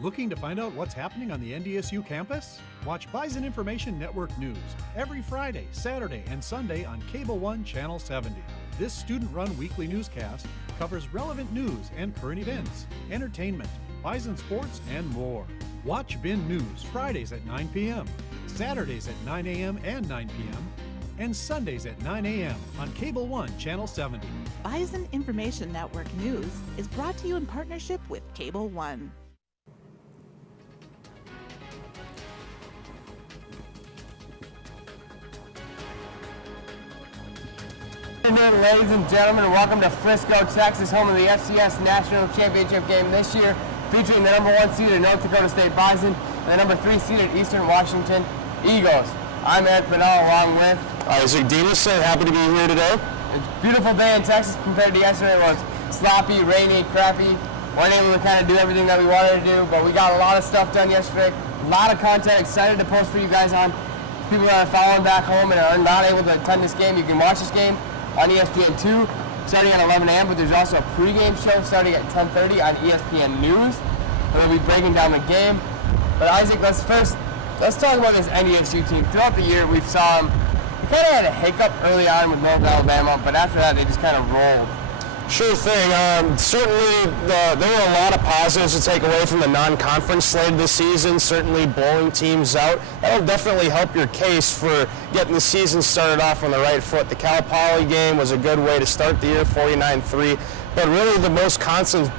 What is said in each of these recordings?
Looking to find out what's happening on the NDSU campus? Watch Bison Information Network News every Friday, Saturday, and Sunday on Cable 1 Channel 70. This student-run weekly newscast covers relevant news and current events, entertainment, Bison sports, and more. Watch BIN News Fridays at 9 p.m., Saturdays at 9 a.m. and 9 p.m., and Sundays at 9 a.m. on Cable 1 Channel 70. Bison Information Network News is brought to you in partnership with Cable 1. Good afternoon, ladies and gentlemen, and welcome to Frisco, Texas, home of the FCS National Championship game this year, featuring the number 1 seeded North Dakota State Bison and the number 3 seeded Eastern Washington Eagles. I'm Bunnell, along with Isak. Dinesen, happy to be here today. It's a beautiful day in Texas compared to yesterday. It was sloppy, rainy, crappy. Weren't able to kind of do everything that we wanted to do, but we got a lot of stuff done yesterday. A lot of content, excited to post for you guys on. People that are following back home and are not able to attend this game, you can watch this game on ESPN2 starting at 11 a.m., but there's also a pregame show starting at 10:30 on ESPN News. We'll be breaking down the game. But Isak, let's talk about this NDSU team. Throughout the year, we saw them, we kind of had a hiccup early on with North Alabama, but after that, they just kind of rolled. Sure thing. Certainly, there were a lot of positives to take away from the non-conference slate this season. Certainly, blowing teams out. That'll definitely help your case for getting the season started off on the right foot. The Cal Poly game was a good way to start the year, 49-3. But really, the most constant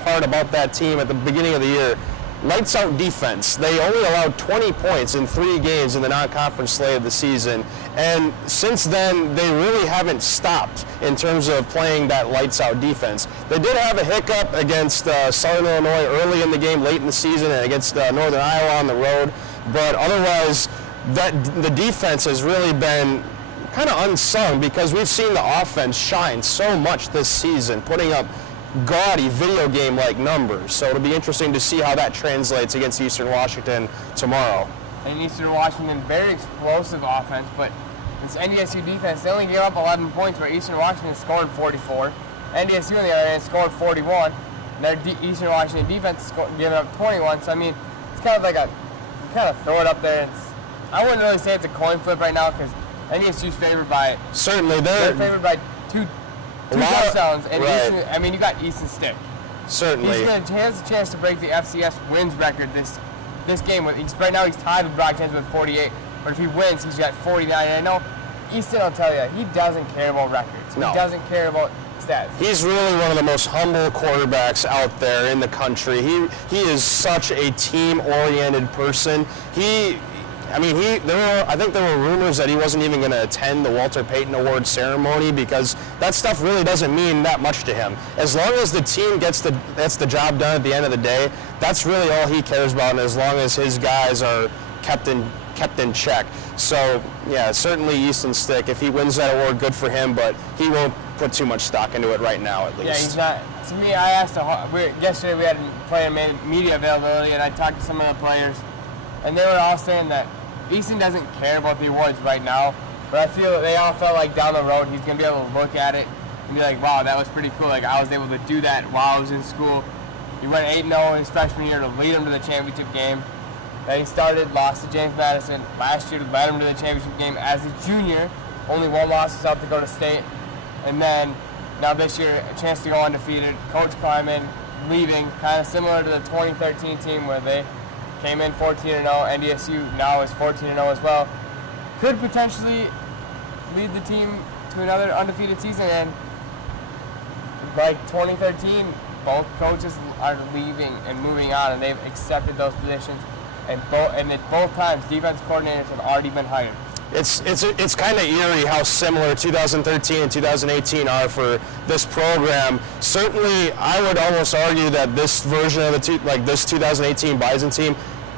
part about that team at the beginning of the year, lights out defense. They only allowed 20 points in 3 games in the non-conference slate of the season. And since then, they really haven't stopped in terms of playing that lights out defense. They did have a hiccup against Southern Illinois early in the game, late in the season, and against Northern Iowa on the road. But otherwise, the defense has really been kind of unsung because we've seen the offense shine so much this season, putting up gaudy video game-like numbers. So it'll be interesting to see how that translates against Eastern Washington tomorrow. And Eastern Washington, very explosive offense, but this NDSU defense, they only gave up 11 points, where Eastern Washington scored 44. NDSU on the other hand scored 41. And their Eastern Washington defense giving up 21. So I mean, it's kind of like throw it up there. I wouldn't really say it's a coin flip right now because NDSU's favored by. Certainly, they're favored by two touchdowns, and right. Easton, you got Easton Stick. Certainly. He has a chance to break the FCS wins record this game. Right now he's tied with Brock Jensen with 48, but if he wins, he's got 49. And I know Easton, I'll tell you, he doesn't care about records. No. He doesn't care about stats. He's really one of the most humble quarterbacks out there in the country. He is such a team-oriented person. I think there were rumors that he wasn't even going to attend the Walter Payton Award ceremony because that stuff really doesn't mean that much to him. As long as the team gets the job done at the end of the day, that's really all he cares about, and as long as his guys are kept in check. So, yeah, certainly Easton Stick. If he wins that award, good for him, but he won't put too much stock into it right now, at least. Yeah, he's not. To me, I asked yesterday we had player media availability, and I talked to some of the players, and they were all saying that Easton doesn't care about the awards right now, but I feel that they all felt like down the road he's going to be able to look at it and be like, wow, that was pretty cool. Like, I was able to do that while I was in school. He went 8-0 his freshman year to lead him to the championship game. Then he lost to James Madison. Last year led him to the championship game as a junior. Only 1 loss to South Dakota State. And then, now this year, a chance to go undefeated. Coach Kleiman leaving, kind of similar to the 2013 team where they came in 14-0. NDSU now is 14-0 as well. Could potentially lead the team to another undefeated season. And like 2013, both coaches are leaving and moving on, and they've accepted those positions. And at both times, defense coordinators have already been hired. It's kind of eerie how similar 2013 and 2018 are for this program. Certainly, I would almost argue that this version of this 2018 Bison team,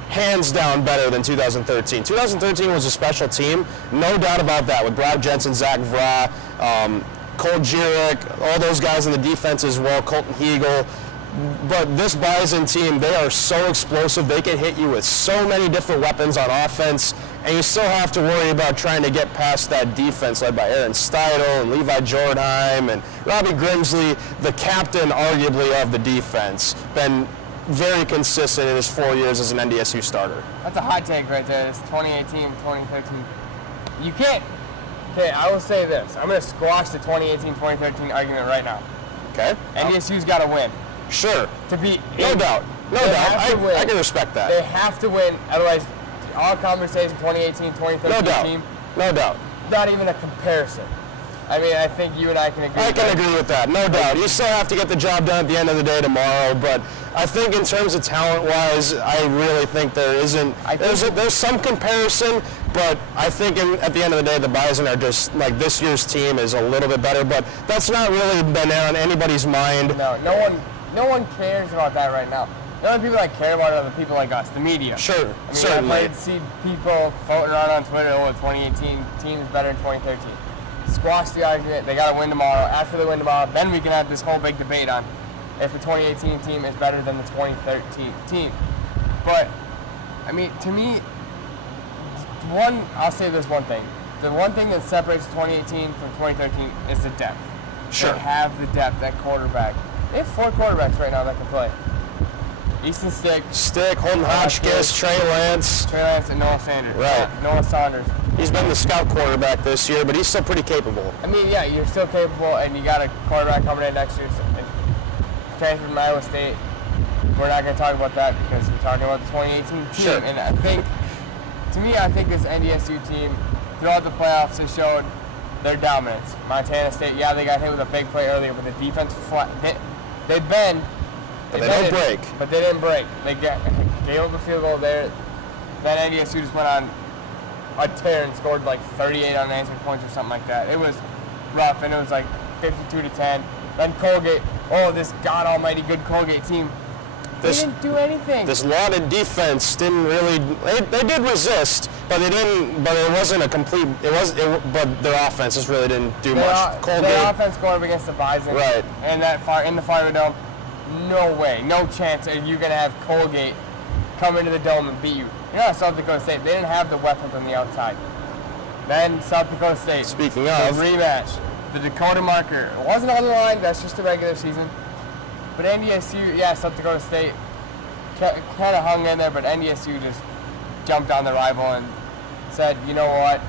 hands down better than 2013. 2013 was a special team, no doubt about that, with Brock Jensen, Zach Vra, Cole Jurek, all those guys in the defense as well, Colton Hegel. But this Bison team, they are so explosive. They can hit you with so many different weapons on offense, and you still have to worry about trying to get past that defense led by Aaron Steidel and Levi Jordan and Robbie Grimsley, the captain, arguably, of the defense. Been very consistent in his 4 years as an NDSU starter. That's a hot take right there. It's 2018, 2013. You can't. Okay, I will say this. I'm going to squash the 2018, 2013 argument right now. Okay. NDSU's got to win. Sure. To be No doubt. No doubt. I can respect that. They have to win. Otherwise, all conversation 2018, 2013 No doubt. team. No doubt. Not even a comparison. I mean, I think you and I can agree. I can agree with that, no doubt. You still have to get the job done at the end of the day tomorrow, but I think in terms of talent-wise, I really think there isn't. There's some comparison, but I think at the end of the day, the Bison are just like this year's team is a little bit better. But that's not really been on anybody's mind. No one cares about that right now. The only people that care about it are the people like us, the media. Sure, I mean, certainly. I'd see people floating around on Twitter, oh, 2018 team is better than 2013. Squash the argument. They got to win tomorrow. After they win tomorrow, then we can have this whole big debate on if the 2018 team is better than the 2013 team. But, I mean, to me, I'll say this one thing. The one thing that separates 2018 from 2013 is the depth. Sure. They have the depth at quarterback. They have 4 quarterbacks right now that can play. Easton Stick, Holden Hotchkiss, Trey Lance, and Noah Sanders. Right. Noah Saunders. He's been the scout quarterback this year, but he's still pretty capable. I mean, yeah, you're still capable, and you got a quarterback coming in next year. Transferred from Iowa State. We're not going to talk about that because we're talking about the 2018 team. Sure. And I think this NDSU team, throughout the playoffs, has showed their dominance. Montana State, yeah, they got hit with a big play earlier, but the defense they bend. But they don't break. But they didn't break. They gave up a field goal there. Then NDSU just went on a tear and scored like 38 unanswered points or something like that. It was rough, and it was like 52-10. Then Colgate, this god almighty good Colgate team, they didn't do anything. This lauded defense didn't really. They did resist, but they didn't. But it wasn't a complete. But their offense just really didn't do much. Their offense scored up against the Bison. Right. And in the Fire Dome, no way, no chance are you gonna have Colgate come into the dome and beat you. You know, South Dakota State, they didn't have the weapons on the outside. Then South Dakota State. Speaking of, the rematch, the Dakota marker. It wasn't on the line. That's just the regular season. But NDSU, South Dakota State kind of hung in there, but NDSU just jumped on the rival and said, you know what,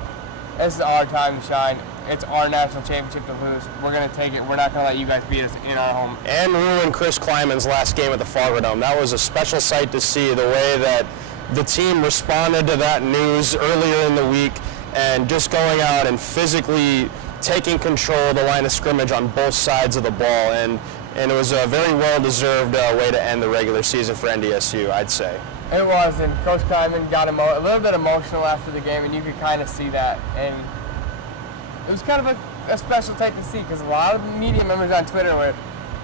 this is our time to shine. It's our national championship to lose. We're going to take it. We're not going to let you guys beat us in our home. And ruin Chris Kleiman's last game at the Fargo Dome. That was a special sight to see, the way that the team responded to that news earlier in the week and just going out and physically taking control of the line of scrimmage on both sides of the ball. And it was a very well-deserved way to end the regular season for NDSU, I'd say. It was, and Coach Kleiman got a little bit emotional after the game, and you could kind of see that. And it was kind of a special type to see because a lot of media members on Twitter were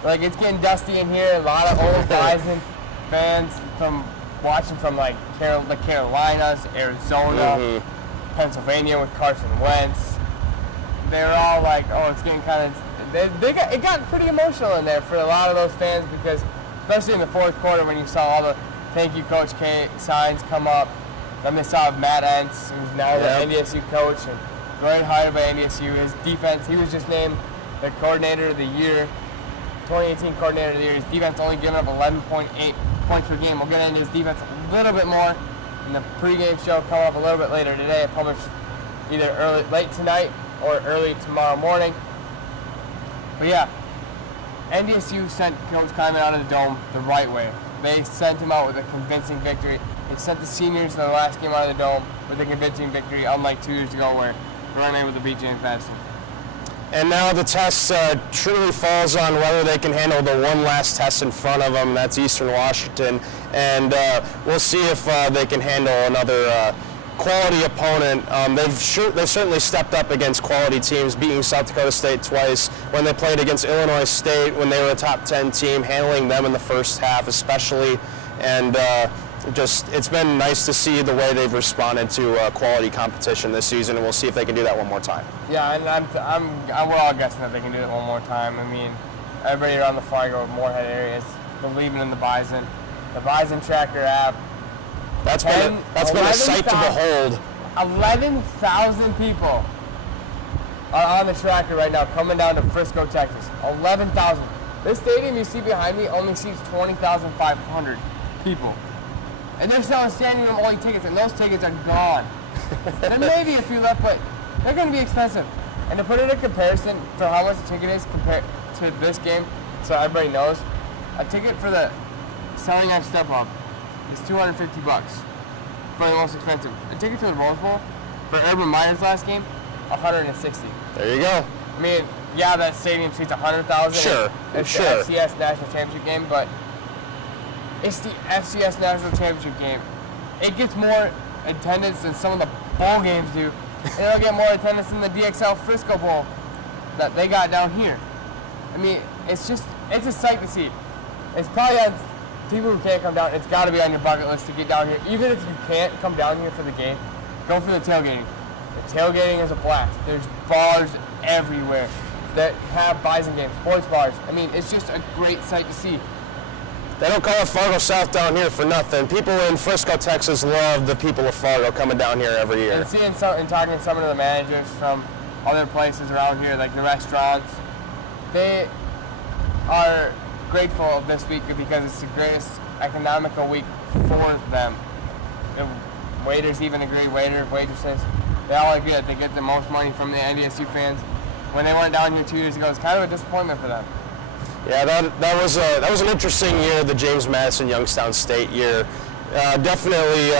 like, it's getting dusty in here. A lot of old Bison fans watching from like the Carolinas, Arizona, Pennsylvania with Carson Wentz. They were all like, oh, it's getting kind of. It got pretty emotional in there for a lot of those fans because, especially in the fourth quarter when you saw all the "Thank you, Coach K" signs come up. Then they saw Matt Entz, who's now the NDSU coach, and very hired by NDSU. His defense, he was just named the coordinator of the year, 2018 coordinator of the year. His defense only giving up 11.8 points per game. We'll get into his defense a little bit more in the pregame show coming up a little bit later today. I published either late tonight or early tomorrow morning. But yeah, NDSU sent Coach Kleiman out of the dome the right way. They sent him out with a convincing victory. They sent the seniors in the last game out of the dome with a convincing victory, unlike 2 years ago where they weren't able to beat James Madison. And now the test truly falls on whether they can handle the one last test in front of them. That's Eastern Washington. And we'll see if they can handle another quality opponent. They've certainly stepped up against quality teams, beating South Dakota State twice. When they played against Illinois State, when they were a top 10 team, handling them in the first half especially. And it's been nice to see the way they've responded to quality competition this season, and we'll see if they can do that one more time. Yeah, and we're all guessing that they can do it one more time. I mean, everybody around the Fargo, Moorhead area is believing in the Bison. The Bison Tracker app. That's been a sight to behold. 11,000 people are on the tracker right now coming down to Frisco, Texas. 11,000. This stadium you see behind me only seats 20,500 people. And they're selling standing room only tickets, and those tickets are gone. There may be a few left, but they're going to be expensive. And to put it in comparison for how much a ticket is compared to this game, so everybody knows, a ticket for the selling on StubHub is $250 for the most expensive. A ticket to the Rose Bowl for Urban Meyer's last game, $160. There you go. I mean, yeah, that stadium seats 100,000. Sure, It's sure. the FCS National Championship game, but it's the FCS National Championship game. It gets more attendance than some of the bowl games do. And it'll get more attendance than the DXL Frisco Bowl that they got down here. I mean, it's a sight to see. It's probably on people who can't come down, it's got to be on your bucket list to get down here. Even if you can't come down here for the game, go for the tailgating. The tailgating is a blast. There's bars everywhere that have Bison games, sports bars. I mean, it's just a great sight to see. They don't call it Fargo South down here for nothing. People in Frisco, Texas love the people of Fargo coming down here every year. And seeing and talking to some of the managers from other places around here, like the restaurants, they are grateful of this week because it's the greatest economical week for them. The waiters even agree, waitresses, they all agree that they get the most money from the NDSU fans. When they went down here 2 years ago, it's kind of a disappointment for them. Yeah, that was an interesting year, the James Madison Youngstown State year. Definitely,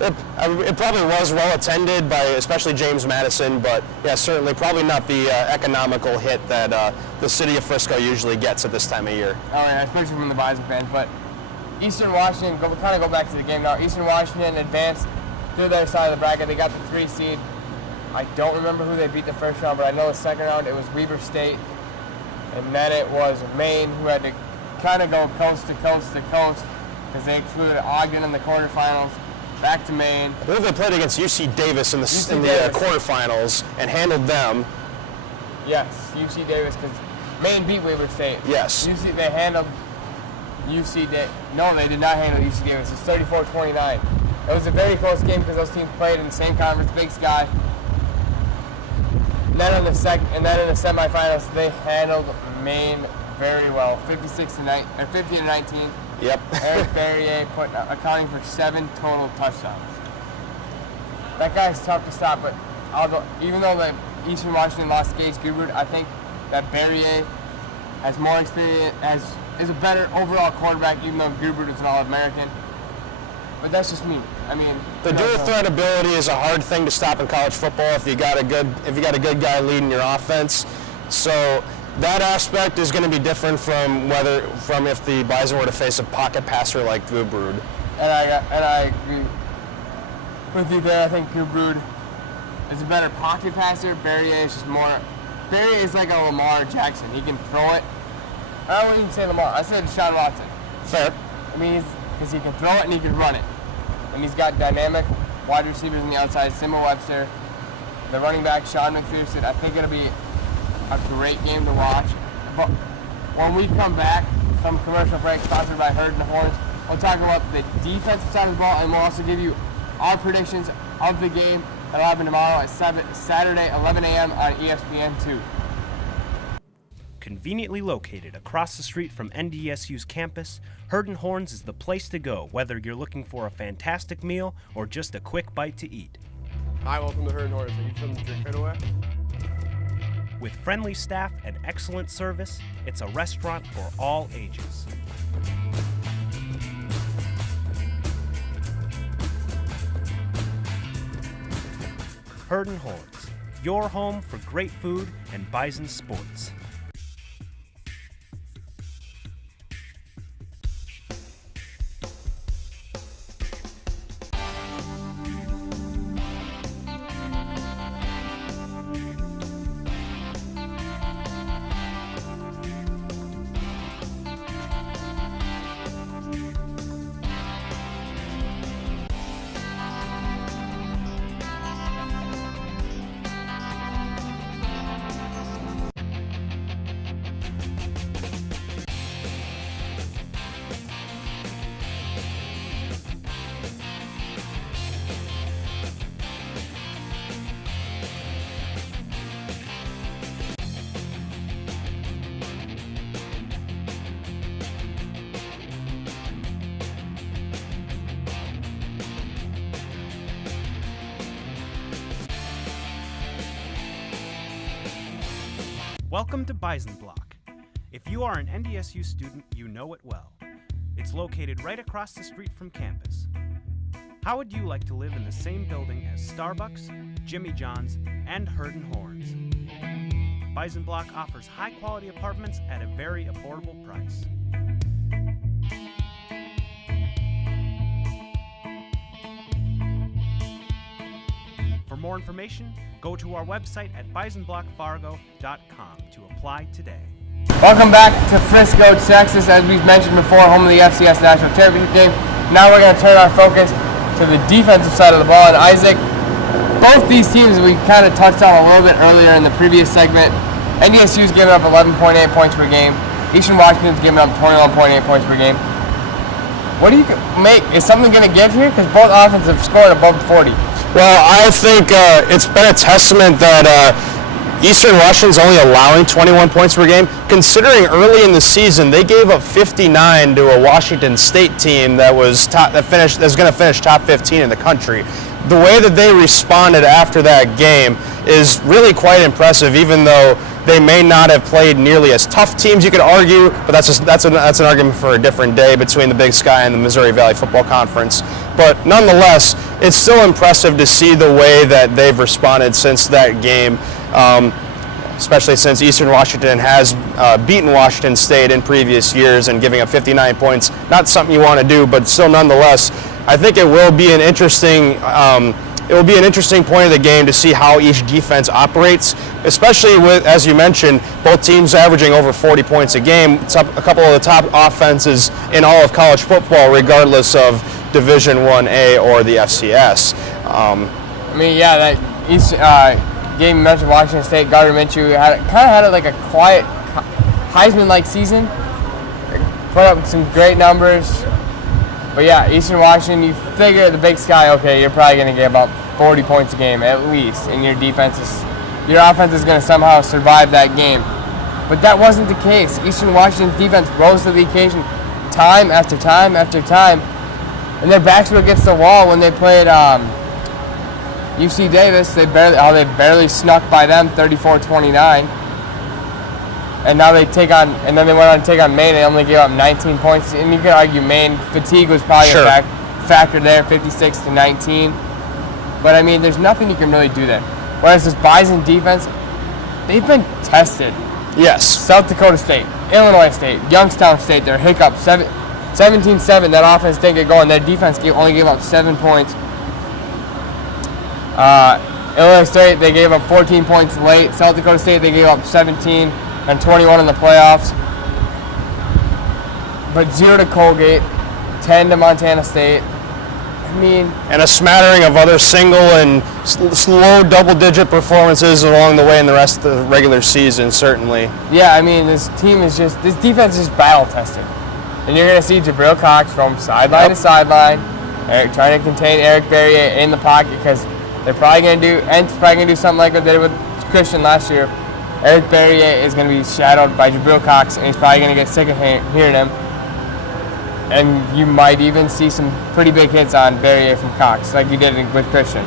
it probably was well attended by especially James Madison, but yeah, certainly probably not the economical hit that the city of Frisco usually gets at this time of year. Oh yeah, especially from the Bison fans. But Eastern Washington, kind of go back to the game now. Eastern Washington advanced to their side of the bracket. They got the 3 seed. I don't remember who they beat the first round, but I know the second round it was Weber State. And then it was Maine, who had to kind of go coast to coast to coast because they excluded Ogden in the quarterfinals. Back to Maine. I believe they played against UC Davis in the quarterfinals and handled them. Yes, UC Davis, because Maine beat Weber State. Yes. They handled UC Davis. No, they did not handle UC Davis. It's 34-29. It was a very close game because those teams played in the same conference, Big Sky. And then in the semifinals, they handled Maine very well, 50-19. Yep. Eric Barrier accounting for 7 total touchdowns. That guy's tough to stop, but even though the Eastern Washington lost Gage Gubert, I think that Barrier has more experience, is a better overall quarterback, even though Gubert is an All-American. But that's just me. I mean, the dual threat ability is a hard thing to stop in college football if you got a good guy leading your offense. So that aspect is going to be different from if the Bison were to face a pocket passer like Gubrud. And I agree with you there. I think Gubrud is a better pocket passer. Barrier is just more. Barrier is like a Lamar Jackson. He can throw it. I wouldn't even say Lamar. I said Deshaun Watson. Fair. I mean, because he can throw it and he can run it. And he's got dynamic wide receivers on the outside. Simba Webster, the running back Sean McPherson. I think it'll be a great game to watch. But when we come back from commercial break sponsored by Herd and Horns, we'll talk about the defensive side of the ball, and we'll also give you our predictions of the game that'll happen tomorrow at Saturday, 11 a.m. on ESPN2. Conveniently located across the street from NDSU's campus, Herd and Horns is the place to go, whether you're looking for a fantastic meal or just a quick bite to eat. Hi, welcome to Herd and Horns. Are you from Drink Right Away? With friendly staff and excellent service, it's a restaurant for all ages. Herd and Horns, your home for great food and Bison sports. Welcome to Bison Block. If you are an NDSU student, you know it well. It's located right across the street from campus. How would you like to live in the same building as Starbucks, Jimmy John's, and Herd & Horns? Bison Block offers high-quality apartments at a very affordable price. For more information, go to our website at bisonblockfargo.com to apply today. Welcome back to Frisco, Texas. As we've mentioned before, home of the FCS National Championship game. Now we're going to turn our focus to the defensive side of the ball. And Isak, both these teams we kind of touched on a little bit earlier in the previous segment. NDSU's giving up 11.8 points per game. Eastern Washington's giving up 21.8 points per game. What do you make? Is something going to give here? Because both offenses have scored above 40. Well, I think it's been a testament that Eastern Washington's only allowing 21 points per game, considering early in the season they gave up 59 to a Washington State team that was going to finish top 15 in the country. The way that they responded after that game is really quite impressive, even though they may not have played nearly as tough teams, you could argue, but that's an argument for a different day between the Big Sky and the Missouri Valley Football Conference. But nonetheless, it's still impressive to see the way that they've responded since that game, especially since Eastern Washington has beaten Washington State in previous years and giving up 59 points. Not something you want to do, but still nonetheless, I think it will be an interesting point of the game to see how each defense operates, especially with, as you mentioned, both teams averaging over 40 points a game. It's a couple of the top offenses in all of college football, regardless of Division 1A or the FCS. That game you mentioned, Washington State, Gardner Minshew had like a quiet Heisman-like season. Put up some great numbers. But yeah, Eastern Washington, you figure the Big Sky, okay, you're probably going to get about 40 points a game at least, and your offense is going to somehow survive that game. But that wasn't the case. Eastern Washington's defense rose to the occasion time after time after time, and their backs were against the wall when they played UC Davis. They barely snuck by them 34-29. And now they went on to take on Maine. They only gave up 19 points. And you could argue Maine fatigue was probably a factor there, 56-19. But I mean, there's nothing you can really do there. Whereas this Bison defense, they've been tested. Yes. South Dakota State, Illinois State, Youngstown State, their hiccup, 17-7. That offense didn't get going. Their defense only gave up 7 points. Illinois State, they gave up 14 points late. South Dakota State, they gave up 17 and 21 in the playoffs. But 0 to Colgate, 10 to Montana State. And a smattering of other single and slow double-digit performances along the way in the rest of the regular season, certainly. Yeah, this defense is just battle-tested. And you're going to see Jabril Cox from sideline to sideline, trying to contain Eric Berrier in the pocket, because they're probably going to do something like what they did with Christian last year. Eric Berrier is going to be shadowed by Jabril Cox, and he's probably going to get sick of hearing him. And you might even see some pretty big hits on Berrier from Cox, like you did with Christian.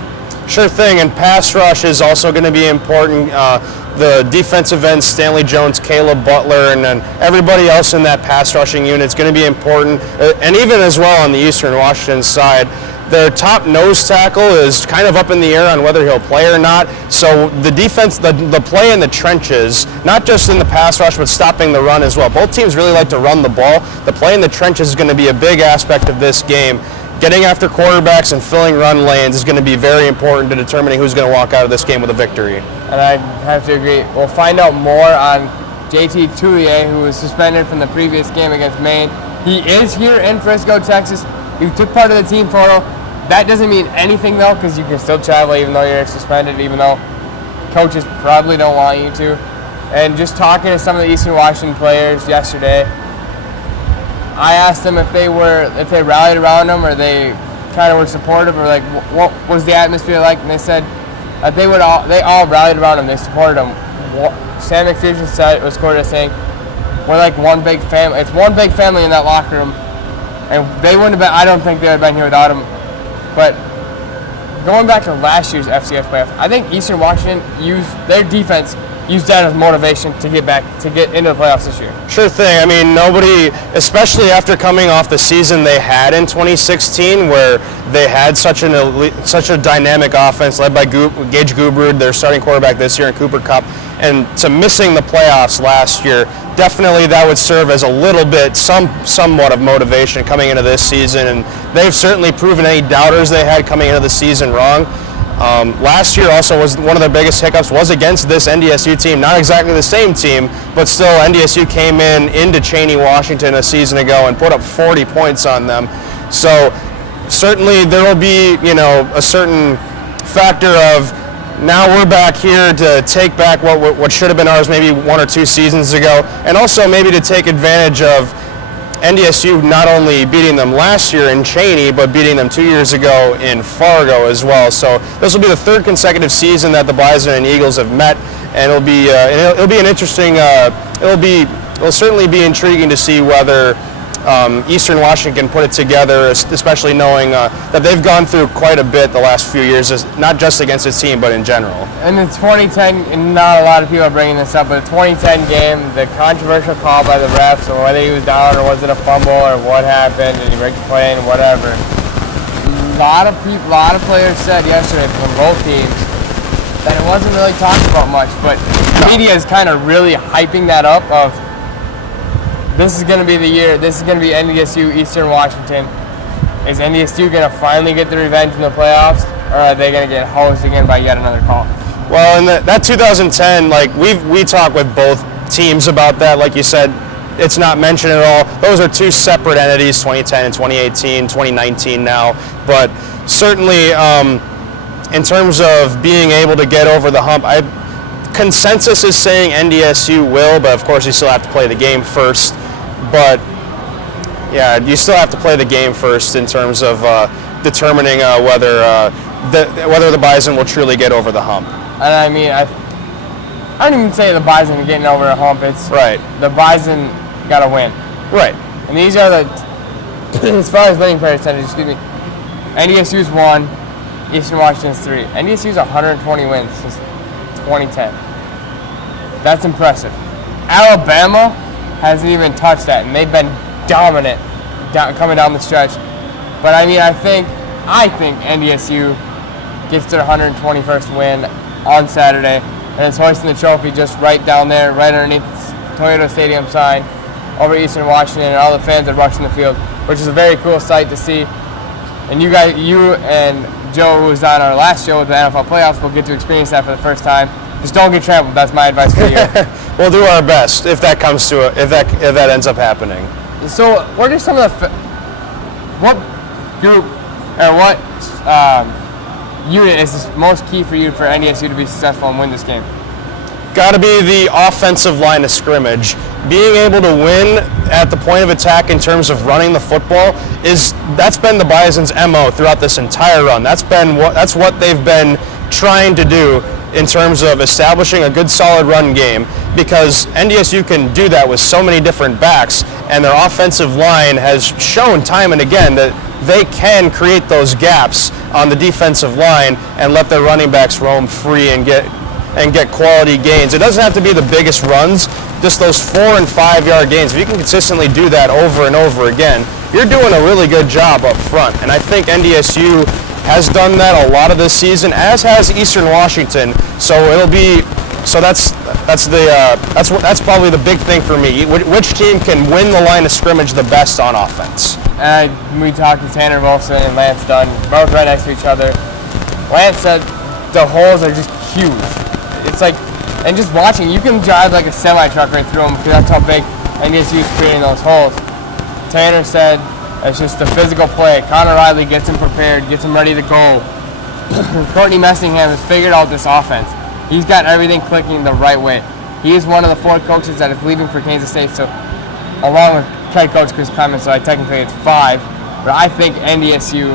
Sure thing, and pass rush is also going to be important. The defensive ends, Stanley Jones, Caleb Butler, and then everybody else in that pass rushing unit is going to be important. And even as well on the Eastern Washington side, their top nose tackle is kind of up in the air on whether he'll play or not. So the defense, the play in the trenches, not just in the pass rush, but stopping the run as well. Both teams really like to run the ball. The play in the trenches is going to be a big aspect of this game. Getting after quarterbacks and filling run lanes is going to be very important to determining who's going to walk out of this game with a victory. And I have to agree. We'll find out more on JT Toulier, who was suspended from the previous game against Maine. He is here in Frisco, Texas. He took part of the team photo. That doesn't mean anything, though, because you can still travel even though you're suspended, even though coaches probably don't want you to. And just talking to some of the Eastern Washington players yesterday, I asked them if they rallied around them, or they kind of were supportive, or like what was the atmosphere like, and they said that they all rallied around him. They supported him. Sam McPherson was quoted as saying, "We're like one big family. It's one big family in that locker room, and they wouldn't have been. I don't think they would have been here without him." But going back to last year's FCS playoff, I think Eastern Washington used their defense use that as motivation to get into the playoffs this year? Sure thing. I mean, nobody, especially after coming off the season they had in 2016, where they had such a dynamic offense led by Gage Gubrud, their starting quarterback this year, and Cooper Kupp, and to missing the playoffs last year, definitely that would serve as a little bit, somewhat of motivation coming into this season, and they've certainly proven any doubters they had coming into the season wrong. Last year also was one of their biggest hiccups was against this NDSU team, not exactly the same team, but still NDSU came into Cheney, Washington a season ago and put up 40 points on them. So certainly there will be, a certain factor of now we're back here to take back what should have been ours maybe 1 or 2 seasons ago, and also maybe to take advantage of NDSU not only beating them last year in Cheney, but beating them 2 years ago in Fargo as well. So this will be the 3rd consecutive season that the Bison and Eagles have met, and it'll be an interesting. It'll certainly be intriguing to see whether Eastern Washington put it together, especially knowing that they've gone through quite a bit the last few years, not just against this team, but in general. In the 2010, and not a lot of people are bringing this up, but the 2010 game, the controversial call by the refs, or whether he was down or was it a fumble or what happened, and he break the play and whatever. A lot of players said yesterday from both teams that it wasn't really talked about much, but the media is kind of really hyping that up of this is going to be the year, this is going to be NDSU, Eastern Washington. Is NDSU going to finally get the revenge in the playoffs, or are they going to get hosed again by yet another call? Well, in that 2010, we talked with both teams about that. Like you said, it's not mentioned at all. Those are 2 separate entities, 2010 and 2018, 2019 now. But certainly, in terms of being able to get over the hump, consensus is saying NDSU will, but of course you still have to play the game first. But yeah, you still have to play the game first in terms of determining whether the Bison will truly get over the hump. And I mean, I don't even say the Bison are getting over the hump. It's right. The Bison got to win. Right. And these are as far as winning percentage, NDSU's 1, Eastern Washington's 3. NDSU's 120 wins since 2010. That's impressive. Alabama hasn't even touched that, and they've been dominant coming down the stretch. But I mean, I think NDSU gets their 121st win on Saturday, and it's hoisting the trophy just right down there, right underneath the Toyota Stadium sign over Eastern Washington, and all the fans are rushing the field, which is a very cool sight to see. And you and Joe, who was on our last show with the NFL playoffs, will get to experience that for the first time. Just don't get trampled. That's my advice for you. We'll do our best if that comes to it. If that ends up happening. So, what are some of what group or what unit is most key for you for NDSU to be successful and win this game? Got to be the offensive line of scrimmage. Being able to win at the point of attack in terms of running the football that's been the Bison's MO throughout this entire run. That's what they've been trying to do in terms of establishing a good solid run game, because NDSU can do that with so many different backs, and their offensive line has shown time and again that they can create those gaps on the defensive line and let their running backs roam free and get quality gains. It doesn't have to be the biggest runs, just those 4 and 5 yard gains. If you can consistently do that over and over again, you're doing a really good job up front. And I think NDSU has done that a lot of this season, as has Eastern Washington. So that's probably the big thing for me. Which team can win the line of scrimmage the best on offense? We talked to Tanner Wilson and Lance Dunn, both right next to each other. Lance said the holes are just huge. It's like, and just watching, you can drive like a semi-truck right through them because that's how big NDSU is creating those holes. Tanner said it's just the physical play. Connor Riley gets him prepared, gets him ready to go. Courtney Messingham has figured out this offense. He's got everything clicking the right way. He is one of the 4 coaches that is leaving for Kansas State, so along with head coach Chris Clemens, so technically it's 5. But I think NDSU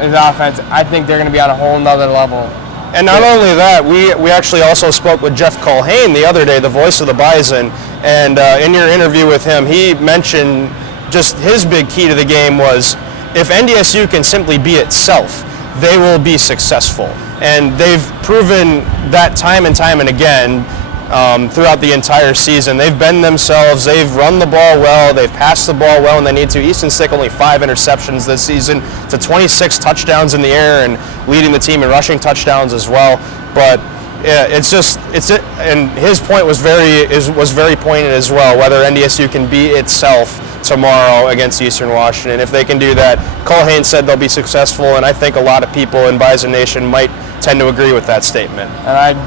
is offense. I think they're going to be on a whole nother level. And not only that, we actually also spoke with Jeff Culhane the other day, the voice of the Bison, and in your interview with him, he mentioned just his big key to the game was if NDSU can simply be itself, they will be successful. And they've proven that time and time and again throughout the entire season. They've been themselves. They've run the ball well. They've passed the ball well when they need to. Easton Stick only 5 interceptions this season to 26 touchdowns in the air and leading the team in rushing touchdowns as well. But yeah, and his point was very pointed as well. Whether NDSU can be itself tomorrow against Eastern Washington. If they can do that, Cole Haynes said they'll be successful, and I think a lot of people in Bison Nation might tend to agree with that statement. And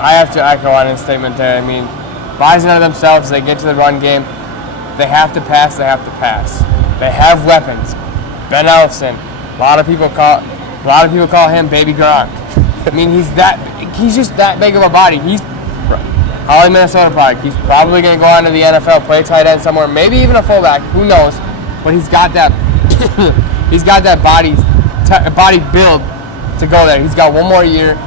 I have to echo on his statement there. I mean, Bison are themselves. They get to the run game. They have to pass. They have to pass. They have weapons. Ben Ellison. A lot of people call him Baby Gronk. I mean, he's just that big of a body. He's Holly, Minnesota product. He's probably going to go on to the NFL, play tight end somewhere, maybe even a fullback. Who knows? But he's got that. He's got that body build to go there. He's got one more year.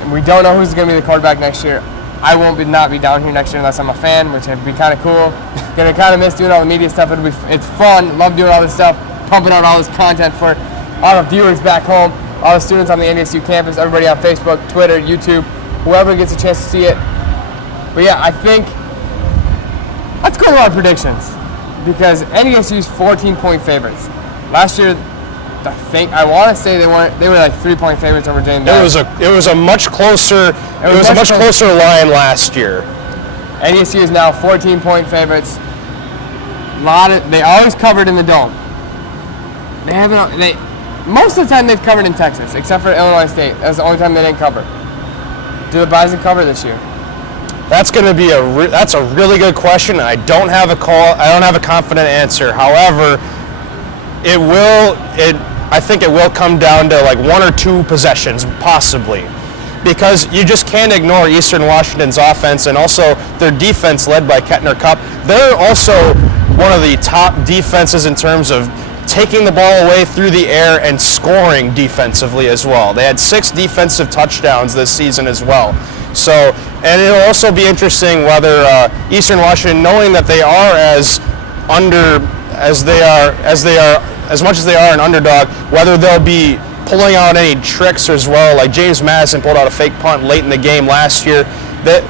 And we don't know who's going to be the quarterback next year. I won't not be down here next year unless I'm a fan, which would be kind of cool. Gonna kind of miss doing all the media stuff. It's fun. Love doing all this stuff, pumping out all this content for all the viewers back home, all the students on the NDSU campus, everybody on Facebook, Twitter, YouTube, whoever gets a chance to see it. But yeah, I think let's go to our predictions because NDSU's 14-point favorites. Last year, I want to say they were like 3-point favorites over James. It was a much closer line last year. NDSU is now 14-point favorites. They always covered in the dome. Most of the time they've covered in Texas, except for Illinois State. That's the only time they didn't cover. Do the Bison cover this year? That's going to be that's a really good question. I don't have a confident answer. However, I think it will come down to like 1 or 2 possessions, possibly. Because you just can't ignore Eastern Washington's offense and also their defense led by Kettner Cup. They're also one of the top defenses in terms of taking the ball away through the air and scoring defensively as well. They had 6 defensive touchdowns this season as well. So, and it'll also be interesting whether Eastern Washington, knowing that they are as much as they are an underdog, whether they'll be pulling out any tricks as well. Like James Madison pulled out a fake punt late in the game last year.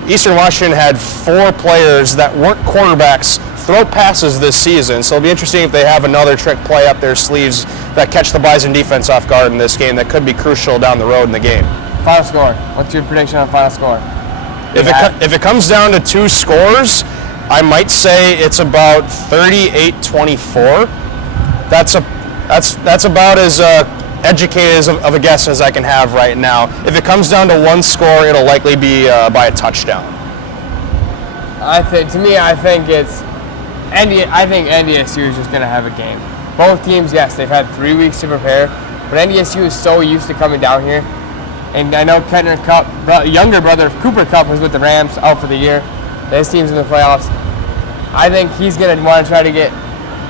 Eastern Washington had 4 players that weren't quarterbacks throw passes this season, so it'll be interesting if they have another trick play up their sleeves that catch the Bison defense off guard in this game that could be crucial down the road in the game. Final score. What's your prediction on final score? If it comes down to 2 scores, I might say it's about 38-24. That's about as educated of a guess as I can have right now. If it comes down to 1 score, it'll likely be by a touchdown. I think NDSU is just going to have a game. Both teams, yes, they've had 3 weeks to prepare, but NDSU is so used to coming down here. And I know Kettner Cup, younger brother of Cooper Cup, was with the Rams out for the year. His team's in the playoffs. I think he's going to want to try to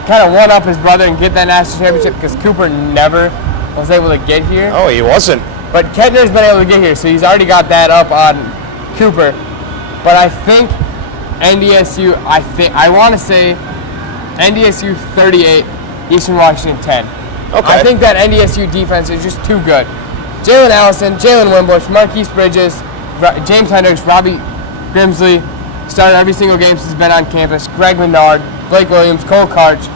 kind of one-up his brother and get that national championship because Cooper never was able to get here. Oh, he wasn't. But Kettner's been able to get here, so he's already got that up on Cooper. But I think NDSU, I want to say NDSU 38, Eastern Washington 10. Okay. I think that NDSU defense is just too good. Jalen Allison, Jalen Wimbush, Marquise Bridges, James Hendricks, Robbie Grimsley started every single game since he's been on campus. Greg Menard, Blake Williams, Cole Karch.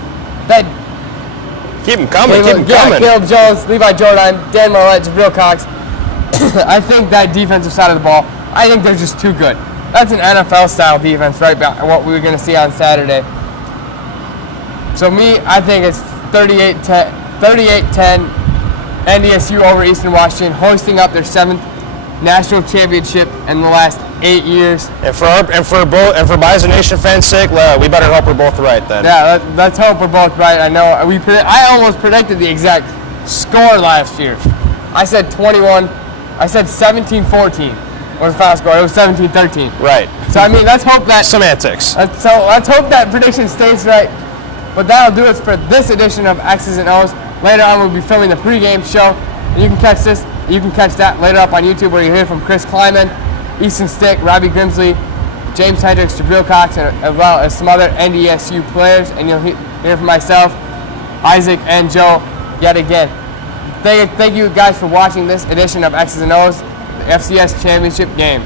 Keep him coming, Caleb Jones, Levi Jordan, Dan Millett, Jabril Cox. I think that defensive side of the ball, I think they're just too good. That's an NFL-style defense, right back what we were going to see on Saturday. So I think it's 38-10, NDSU over Eastern Washington, hoisting up their 7th national championship in the last 8 years. And for Bison Nation fans' sake, we better hope we're both right then. Yeah, let's hope we're both right. I know I almost predicted the exact score last year. I said 21. I said 17-14 was the final score. It was 17-13. Right. So I mean, let's hope that semantics. Let's hope that prediction stays right. But that'll do it for this edition of X's and O's. Later on, we'll be filming the pregame show. And you can catch that later up on YouTube where you hear from Chris Kleiman, Easton Stick, Robbie Grimsley, James Hendricks, Jabril Cox, and as well as some other NDSU players. And you'll hear from myself, Isak, and Joe yet again. Thank you guys for watching this edition of X's and O's, the FCS Championship game.